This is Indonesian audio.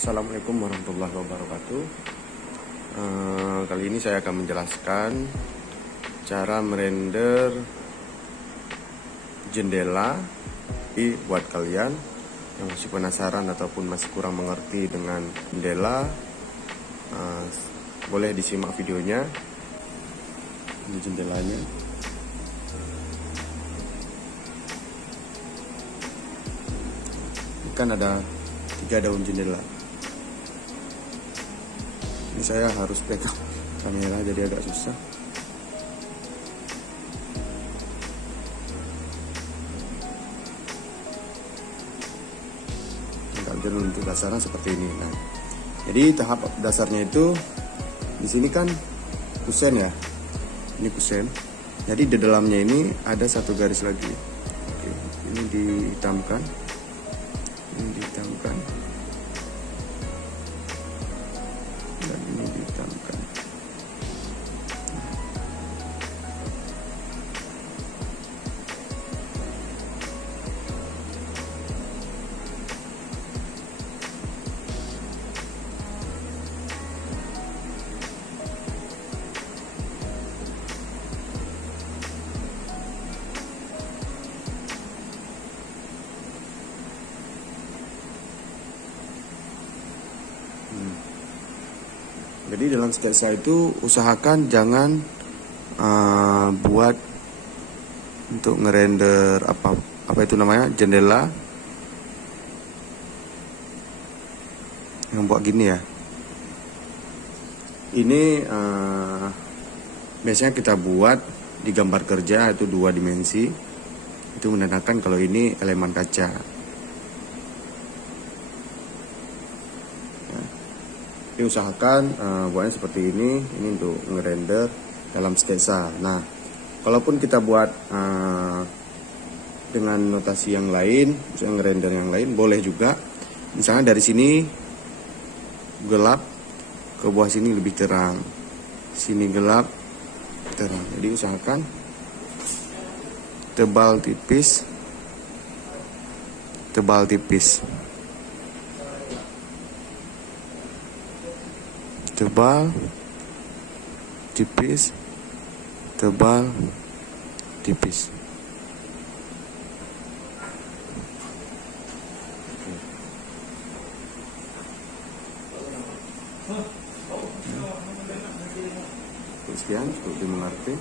Assalamualaikum warahmatullahi wabarakatuh. Kali ini saya akan menjelaskan cara merender jendela buat kalian yang masih penasaran ataupun masih kurang mengerti dengan jendela. Boleh disimak videonya. Ini jendelanya. Ini kan ada 3 daun jendela. Ini saya harus pegang kamera jadi agak susah. Kalian untuk dasarnya seperti ini. Nah, jadi tahap dasarnya itu di sini kan kusen ya. Ini kusen. Jadi di dalamnya ini ada satu garis lagi. Oke, ini dihitamkan. Ini dihitamkan. Dan ini dihitamkan. Jadi dalam sketsa itu usahakan jangan buat untuk ngerender apa itu namanya jendela yang buat gini ya. Ini biasanya kita buat di gambar kerja itu 2 dimensi. Itu menandakan kalau ini elemen kaca. Usahakan buatnya seperti ini untuk ngerender dalam sketsa. Nah, kalaupun kita buat dengan notasi yang lain, misalnya ngerender yang lain, boleh juga. Misalnya dari sini gelap, ke bawah sini lebih terang, sini gelap, terang. Jadi usahakan tebal tipis, tebal tipis. Tebal, tipis, tebal, tipis. Sekian, cukup dimengerti.